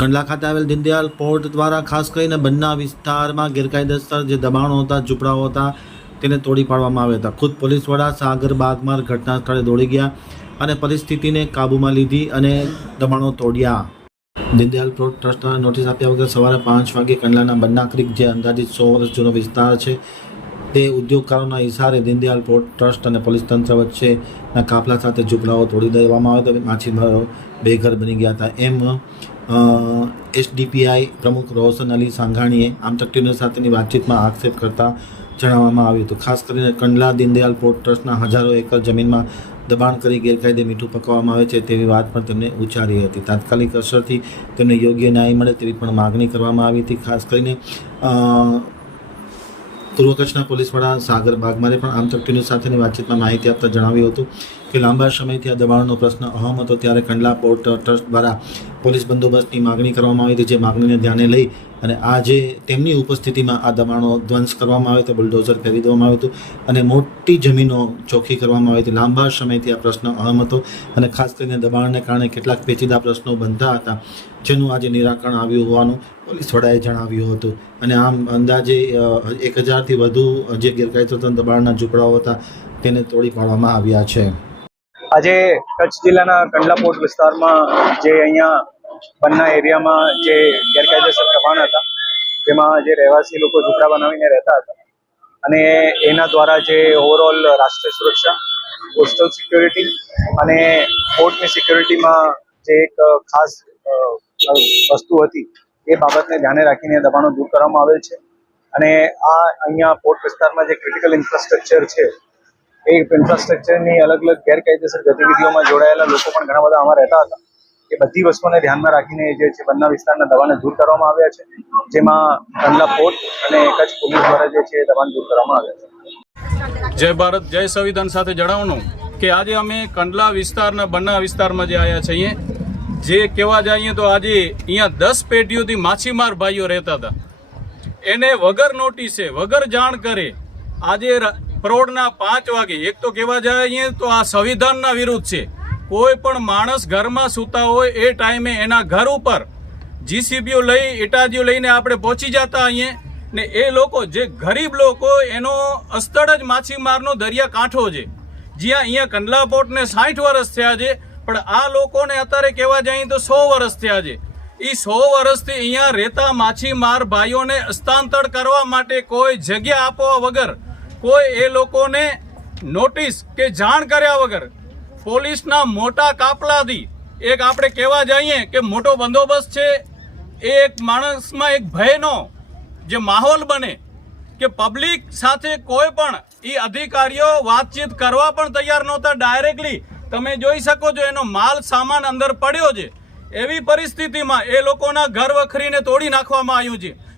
કંડલા ખાતે આવેલ દીનદયાલ પોર્ટ દ્વારા ખાસ કરીને બંના વિસ્તારમાં ગેરકાયદેસર જે દબાણો હતા, ઝૂંપડાઓ હતા, તેને તોડી પાડવામાં આવ્યા હતા. ખુદ પોલીસ વડા સાગર બાગમાર ઘટના સ્થળે દોડી ગયા અને પરિસ્થિતિને કાબૂમાં લીધી અને દબાણો તોડ્યા. દીનદયાલ પોર્ટ ટ્રસ્ટના નોટિસ આપ્યા વગર સવારે પાંચ વાગે કંડલાના બંના ક્રિક, જે અંદાજિત સો વર્ષ જૂનો વિસ્તાર છે તે ઉદ્યોગકારોના ઇશારે દીનદયાલ પોર્ટ ટ્રસ્ટ અને પોલીસ તંત્ર વચ્ચેના કાફલા સાથે ઝૂંપડાઓ તોડી દેવામાં આવ્યો હતો માછીમારો બેઘર બની ગયા હતા. એમ એસડીપીઆઈ પ્રમુખ રોશન અલી સાંઘાણીએ આમતક ન્યૂઝ સાથેની વાતચીતમાં આક્ષેપ કરતા જણાવવામાં આવ્યું હતું. ખાસ કરીને કંડલા દીનદયાલ પોર્ટ ટ્રસ્ટના હજારો એકર જમીનમાં દબાણ કરી ગેરકાયદે મીઠું પકવવામાં આવે છે તેવી વાત પણ તેમણે ઉચ્ચારી હતી. તાત્કાલિક અસરથી તેમને યોગ્ય ન્યાય મળે તેવી પણ માગણી કરવામાં આવી હતી. ખાસ કરીને પૂર્વ કચ્છના પોલીસ વડા સાગર બાગમારે પણ આમતક ન્યૂઝ સાથેની વાતચીતમાં માહિતી આપતા જણાવ્યું હતું કે લાંબા સમયથી આ દબાણનો પ્રશ્ન અહમ હતો ત્યારે કંડલા પોર્ટ ટ્રસ્ટ દ્વારા પોલીસ બંદોબસ્તની માગણી કરવામાં આવી હતી, જે માગણીને ધ્યાને લઈ અને આજે તેમની ઉપસ્થિતિમાં આ દબાણો ધ્વંસ કરવામાં આવ્યો હતો, બુલડોઝર ફેરવી દેવામાં આવ્યું હતું અને મોટી જમીનો ચોખ્ખી કરવામાં આવી હતી. લાંબા સમયથી આ પ્રશ્ન અહમ હતો અને ખાસ કરીને દબાણને કારણે કેટલાક પેચીદા પ્રશ્નો બનતા હતા, જેનું આજે નિરાકરણ આવ્યું હોવાનું પોલીસ વડાએ જણાવ્યું હતું. અને આમ અંદાજે એક હજારથી વધુ જે ગેરકાયદેસર દબાણના ઝૂંપડાઓ હતા, તેને તોડી પાડવામાં આવ્યા છે. આજે કચ્છ જિલ્લાના કંડલા વિસ્તારમાં જે અહીંયા બન્ના એરિયામાં જે ગેરકાયદેસર દબાણ હતા, જેમાં જે રહેવાસી લોકો ઝૂંપડા બનાવીને રહેતા હતા, અને એના દ્વારા જે ઓવરઓલ રાષ્ટ્રીય સુરક્ષા કોસ્ટલ સિક્યોરિટી અને પોર્ટની સિક્યોરિટીમાં જે એક ખાસ વસ્તુ હતી, એ બાબતને ધ્યાને રાખીને દબાણો દૂર કરવામાં આવેલ છે. અને આ અહીંયા પોર્ટ વિસ્તારમાં જે ક્રિટિકલ ઇન્ફ્રાસ્ટ્રક્ચર છે, એ ઇન્ફ્રાસ્ટ્રક્ચરની અલગ અલગ ગેરકાયદેસર ગતિવિધિઓમાં જોડાયેલા લોકો પણ ઘણા બધા આમાં રહેતા હતા. એ બધી વસ્તુને ધ્યાનમાં રાખીને જે છે બંના વિસ્તારના દવાને દૂર કરવામાં આવ્યા છે. જેમાં કંડલા પોર્ટ અને કચ્છ પોલીસ દ્વારા જે છે દવાને દૂર કરવામાં આવ્યા છે. જય ભારત, જય સંવિધાન સાથે જણાવવાનું કે આજે અમે કંડલા વિસ્તારના બંના વિસ્તારમાં જે આવ્યા છીએ, જે કહેવા જઈએ તો આજે અહીંયા દસ પેઢીઓથી માછીમાર ભાઈઓ રહેતા હતા. એને વગર નોટિસે વગર જાણ કરે આજે ર- પાંચ વાગે, એક તો કહેવા જઈએ તો આ સંવિધાનના વિરુદ્ધ છે. કોઈ પણ માણસ ઘરમાં સૂતા હોય એ ટાઈમે એના ઘર ઉપર જીસીબીઓ લઈ ઇટાજીઓ લઈને આપણે પહોંચી જતા અહીંયા ને એ લોકો જે ગરીબ લોકો એનો અસ્તળ જ માછીમારનો દરિયા કાંઠો છે. જ્યાં અહીંયા કંડલા પોર્ટને સાઠ વર્ષ થયા છે, પણ આ લોકોને અત્યારે કહેવા જઈએ તો સો વર્ષ થયા છે. એ સો વર્ષથી અહીંયા રહેતા માછીમાર ભાઈઓને હસ્તાંતર કરવા માટે કોઈ જગ્યા આપવા વગર, કોઈ એ લોકોને નોટિસ કે જાણ કર્યા વગર પોલીસના મોટા કાફલાથી એક આપણે કહેવા જઈએ કે મોટો બંદોબસ્ત છે. એ એક માણસમાં એક ભયનો જે માહોલ બને કે પબ્લિક સાથે કોઈ પણ એ અધિકારીઓ વાતચીત કરવા પણ તૈયાર નહોતા ડાયરેક્ટલી. તમે જોઈ શકો છો એનો માલ સામાન અંદર પડ્યો છે. એવી પરિસ્થિતિમાં એ લોકોના ઘર વખરીને તોડી નાખવામાં આવ્યું છે.